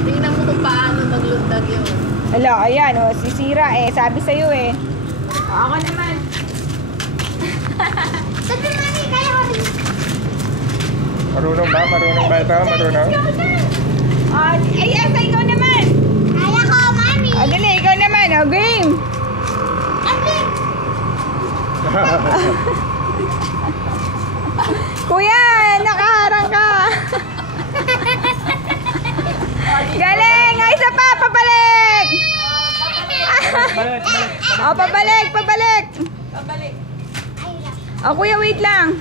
Tingnan mo kung paano maglundag yun. Hala, ayan, oh, sisira eh. Sabi sa'yo eh. Ako naman. Sabi mami, kaya ko rin. Marunong ba? Marunong ba ito? Marunong? Ay, asa, ikaw naman. Kaya ko, mami. O, dali, ikaw naman. O, game. Kuya, nakaharang ka. Galing! Ay, isa pa, pabalik! O, pabalik, pabalik. Pabalik. O, kuya, wait lang.